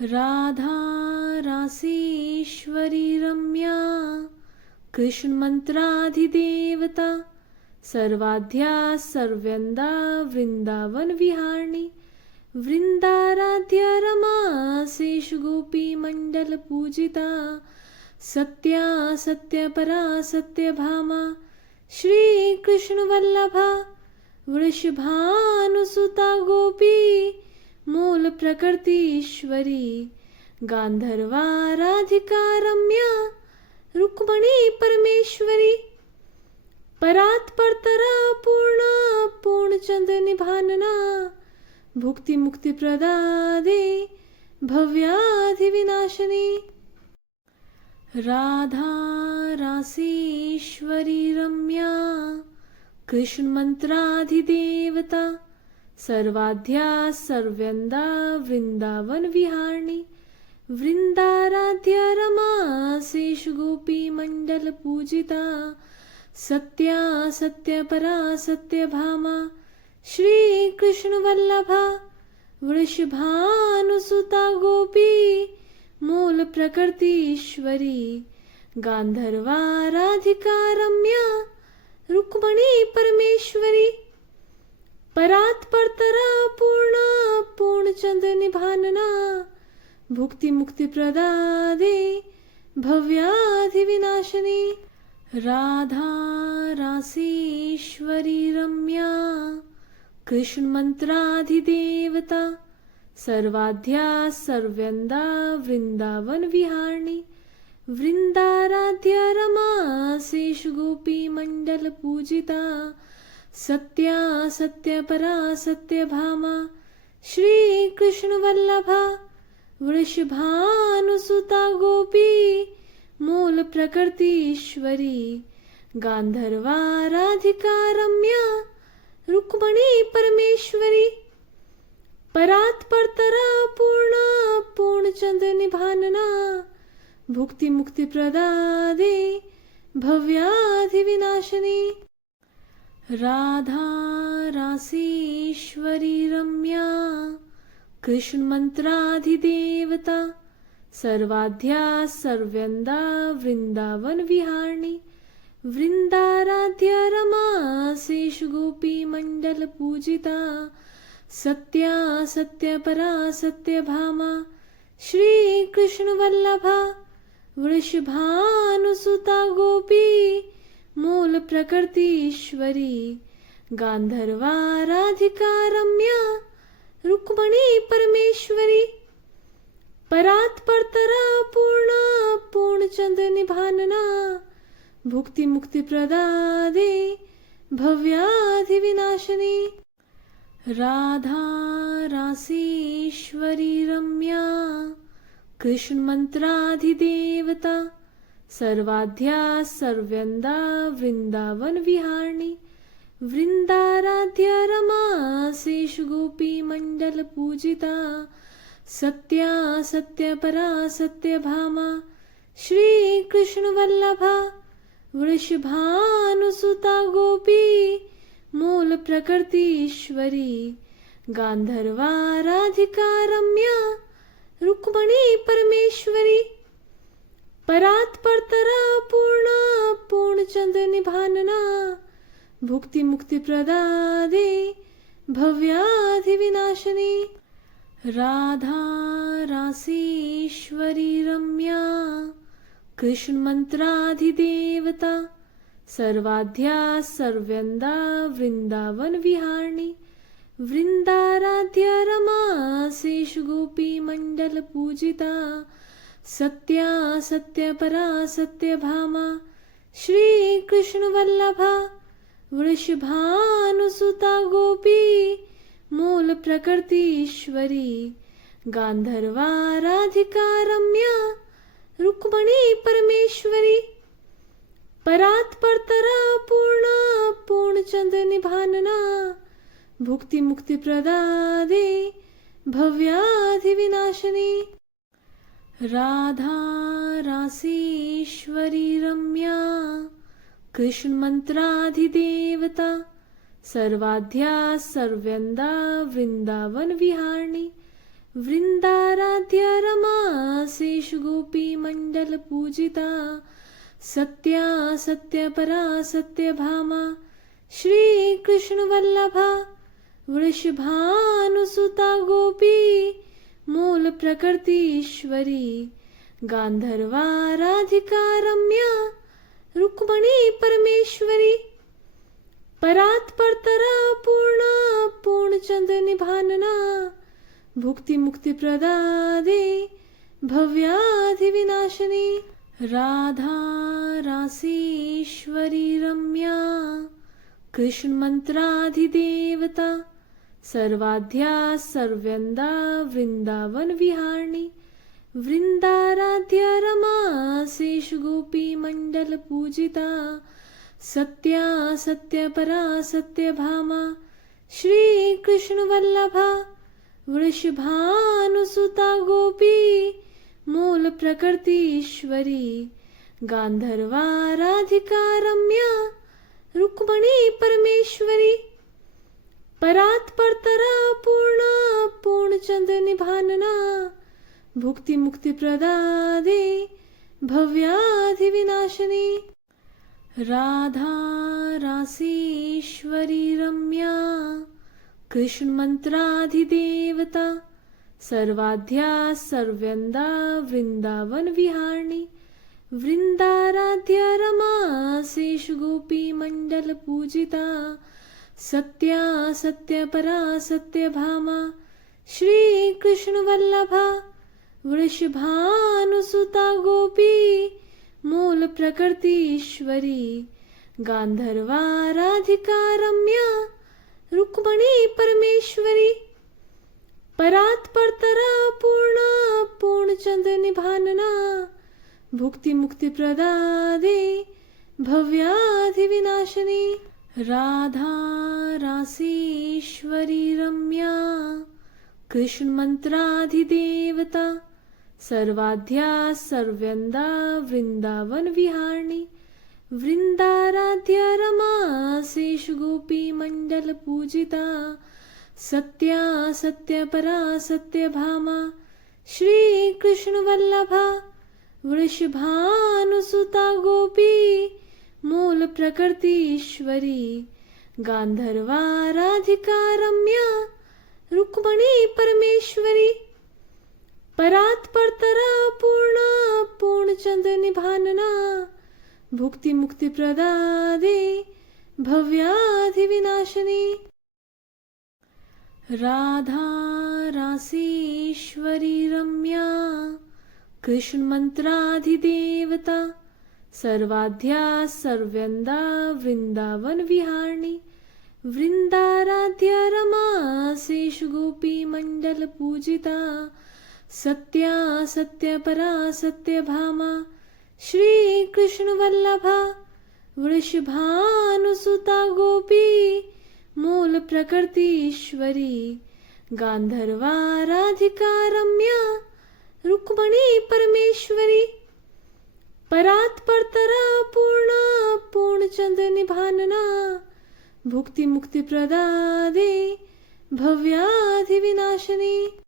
राधा रासेश्वरी रम्या कृष्ण मंत्राधिदेवता सर्वाद्या सर्व्यंदा वृंदावन विहारिणी वृंदाराध्य रमा शेष गोपी मंडल पूजिता सत्या सत्य परा सत्य भामा श्री कृष्ण वल्लभा वृषभानुसुता गोपी मूल प्रकृतीश्वरी गांधर्वा राधिका रम्या रुक्मणी परमेश्वरी परात् परतरा पूर्णा पूर्णचंद निभानना भुक्ति मुक्ति प्रदादे भव्याधि विनाशिनी राधा रासेश्वरी रम्या कृष्ण मंत्राधिदेवता सर्वाद्या सर्व्यंदा वृंदावन विहारिणी वृंदाराध्य रमा शेष गोपी मंडल पूजिता सत्या सत्य परा सत्य भामा श्री कृष्ण वल्लभा वृषभानुसुता गोपी मूल प्रकृतीश्वरी गांधर्वा राधिका रम्या रुक्मणी परमेश्वरी परात् परतरा पूर्णा पूर्णचंद निभानना भुक्ति मुक्ति प्रदादे भव्याधि विनाशिनी राधा रासेश्वरी रम्या कृष्ण मंत्राधिदेवता सर्वाद्या सर्व्यंदा वृंदावन विहारिणी वृंदाराध्य रमा शेष गोपी मंडल पूजिता सत्या सत्य परा सत्य भामा श्री कृष्ण वल्लभा वृषभानुसुता गोपी मूल प्रकृतीश्वरी गांधर्वा राधिका रम्या रुक्मणी परमेश्वरी परात् परतरा पूर्णा पूर्णचंद निभानना भुक्ति मुक्ति प्रदादे भव्याधि विनाशिनी राधा रासेश्वरी रम्या कृष्ण मंत्राधिदेवता सर्वाद्या सर्व्यंदा वृंदावन विहारिणी वृंदाराध्य रमा शेष गोपी मंडल पूजिता सत्या सत्य परा सत्य भामा श्री कृष्ण वल्लभा वृषभानुसुता गोपी मूल प्रकृतीश्वरी गांधर्वा राधिका रम्या रुक्मणी परमेश्वरी परात् परतरा पूर्णा पूर्णचंद निभानना भुक्ति मुक्ति प्रदादे भव्याधि विनाशिनी राधा रासेश्वरी रम्या कृष्ण मंत्राधिदेवता सर्वाद्या सर्व्यंदा वृंदावन विहारिणी वृंदाराध्य रमा शेष गोपी मंडल पूजिता सत्या सत्य परा सत्य भामा श्री कृष्ण वल्लभा वृषभानुसुता गोपी मूल प्रकृतीश्वरी गांधर्वा राधिका रम्या रुक्मणी परमेश्वरी परात् परतरा पूर्णा पूर्णचंद निभानना भुक्ति मुक्ति प्रदादे भव्याधि विनाशिनी राधा रासेश्वरी रम्या कृष्ण मंत्राधिदेवता सर्वाद्या सर्व्यंदा वृंदावन विहारिणी वृंदाराध्य रमा शेष गोपी मंडल पूजिता सत्या सत्य परा सत्य भामा श्री कृष्ण वल्लभा वृषभानुसुता गोपी मूल प्रकृतीश्वरी गांधर्वा राधिका रम्या रुक्मणी परमेश्वरी परात् परतरा पूर्णा पूर्णचंद निभानना भुक्ति मुक्ति प्रदादे भव्याधि विनाशिनी राधा रासेश्वरी रम्या कृष्ण मंत्राधिदेवता सर्वाद्या सर्व्यंदा वृंदावन विहारिणी वृंदाराध्य रमा शेष गोपी मंडल पूजिता सत्या सत्य परा सत्य भामा श्री कृष्ण वल्लभा वृषभानुसुता गोपी मूल प्रकृति ईश्वरी गांधर्वा राधिका रम्या रुक्मणी परमेश्वरी परात परतरा पूर्णा पूर्णचंद निभानना भुक्ति मुक्ति प्रदादे भव्याधि विनाशिनी राधा रासेश्वरी रम्या कृष्ण मंत्राधिदेवता सर्वाध्या सर्व्यंदा वृंदावन विहारिणी वृंदाराध्य रमा शेष गोपी मंडल पूजिता सत्या सत्य परा सत्य भामा श्री कृष्ण वल्लभा वृषभानुसुता गोपी मूल प्रकृति ईश्वरी गांधर्वा राधिका रम्या रुक्मणी परमेश्वरी परात परतरा पूर्णा पूर्णचंद निभानना भुक्ति मुक्ति प्रदादे भव्याधि विनाशिनी राधा रासेश्वरी रम्या कृष्ण मंत्राधिदेवता सर्वाध्या सर्व्यंदा वृंदावन विहारिणी वृंदाराध्य रमा शेष गोपी मंडल पूजिता सत्या सत्य परा सत्य भामा श्री कृष्ण वल्लभा वृषभानुसुता गोपी मूल प्रकृति ईश्वरी गांधर्वा राधिका रम्या रुक्मणी परमेश्वरी परात परतरा पूर्णा पूर्णचंद निभानना भुक्ति मुक्ति प्रदादे भव्याधि विनाशिनी राधा रासेश्वरी रम्या कृष्ण मंत्राधिदेवता सर्वाध्या सर्व्यंदा वृंदावन विहारिणी वृंदाराध्य रमा शेष गोपी मंडल पूजिता सत्या सत्य परा सत्य भामा श्री कृष्ण वल्लभा वृषभानुसुता गोपी मूल प्रकृति ईश्वरी गांधर्वा राधिका रम्या रुक्मणी परमेश्वरी परात परतरा पूर्णा पूर्णचंद निभानना भुक्ति मुक्ति प्रदादे भव्याधि विनाशिनी राधा रासेश्वरी रम्या कृष्ण मंत्राधिदेवता सर्वाध्या सर्व्यंदा वृंदावन विहारिणी वृंदाराध्य रमा शेष गोपी मंडल पूजिता सत्या सत्य परा सत्य भामा श्री कृष्ण वल्लभा वृषभानुसुता गोपी मूल प्रकृति ईश्वरी गांधर्वा राधिका रम्या रुक्मणी परमेश्वरी परात परतरा पूर्णा पूर्णचंद निभानना भुक्ति मुक्ति प्रदादे भव्याधि विनाशिनी